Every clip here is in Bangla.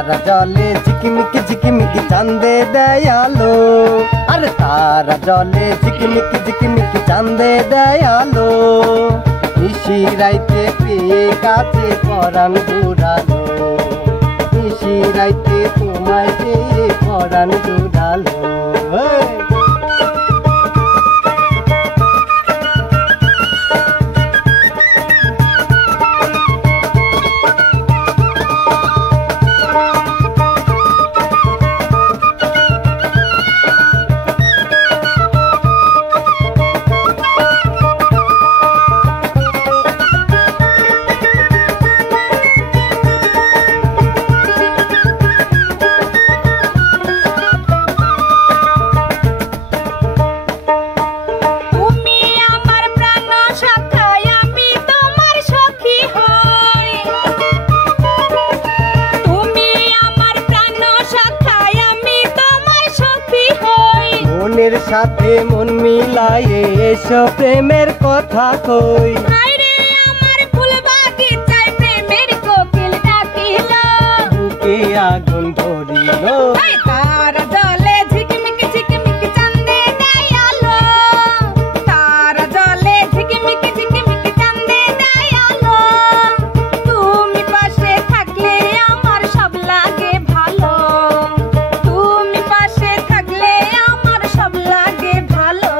तारा जले झिकिमिकी चांदे दयालो अरे तारा जले झिकिमिकी चांदे दयालो निशी राइते पेये काছে পরাণ জুড়ালো निशी राइते তোমায় পেয়ে পরাণ জুড়ালো মনের সাথে মন মিলায়ে এসো প্রেমের কথা কই আরে আমার ফুল বাগিচায় প্রেমের কোকিল ডাকিলো বুকে আগুন ধরিলো তারা জলে ঝিকিমিকি চাঁদে দয়ালো তারা জলে ঝিকিমিকি চাঁদে দয়ালো তুমি পাশে থাকলে আমার সব লাগে ভালো তুমি পাশে থাকলে আমার সব লাগে ভালো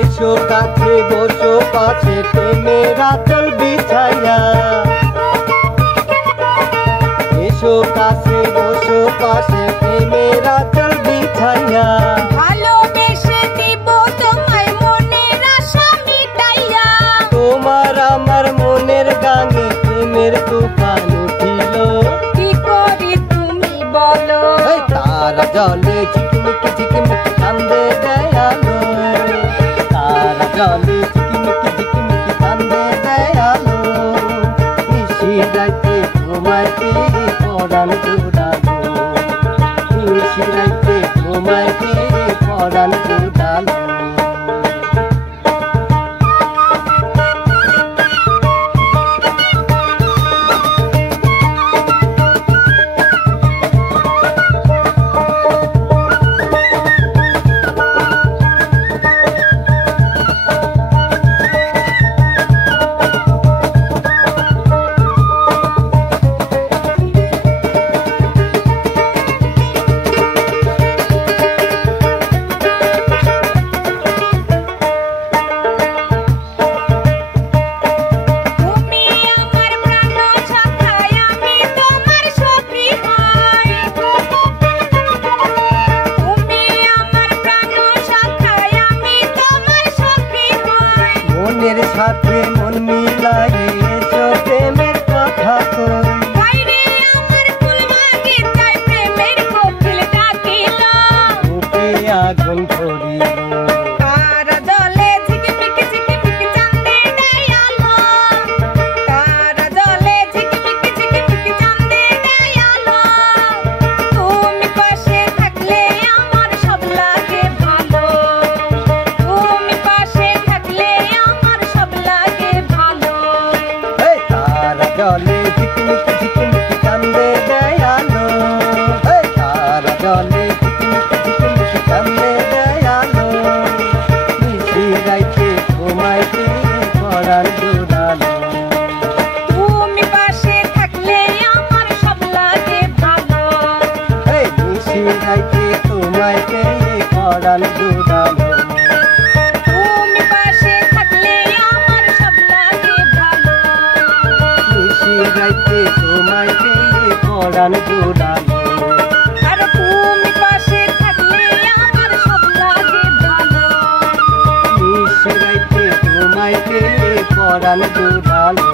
এসো কাছে বসো পাশে প্রেমের আঁচল বিছাইয়া এসো কাছে বসো পাশে প্রেমের আঁচল বিছাইয়া ভালোবেসে দিব তোমায় মনের আশা মিটাইয়া তোমার আমার মনের গানে প্রেমের তুফান উঠিল কি করি তুমি বলো তারা জলে ঝিকিমিকি কান্দে দয়ালো তারা জলে ঝিকিমিকি কান্দে দয়ালো নিশি রাইতে তোমায় পেয়ে পরাণ জুড়ালো নিশি রাইতে তোমায় পেয়ে পরাণ জুড়ালো মনের সাথে মন মিলায়ে এসো প্রেমের কথা কই বাইরে আমার ফুল বাগিচায় প্রেমের কোকিল ডাকিলো বুকে আগুন ধরিলো তারা জলে ঝিকিমিকি চাঁদে দয়ালো তারা জলে ঝিকিমিকি চাঁদে দয়ালো তুমি পাশে থাকলে আমার সব লাগে ভালো তুমি পাশে থাকলে আমার সব লাগে ভালো তারা জলে ঝিকিমিকি কান্দে দয়ালো তারা জলে ঝিকিমিকি কান্দে দয়ালো নিশি রাইতে তোমায় পেয়ে পরাণ জুড়ালো তুমি পাশে থাকলে আমার সব লাগে ভালো নিশি রাইতে তোমায় পেয়ে পরাণ জুড়ালো তুমি পাশে থাকলে আমার সব লাগে ভালো নিশি রাইতে তোমায় পেয়ে পরাণ জুড়ালো আর তুমি পাশে থাকলে আমার সব লাগে ভালো নিশি রাইতে তোমায় পেয়ে পরাণ জুড়ালো।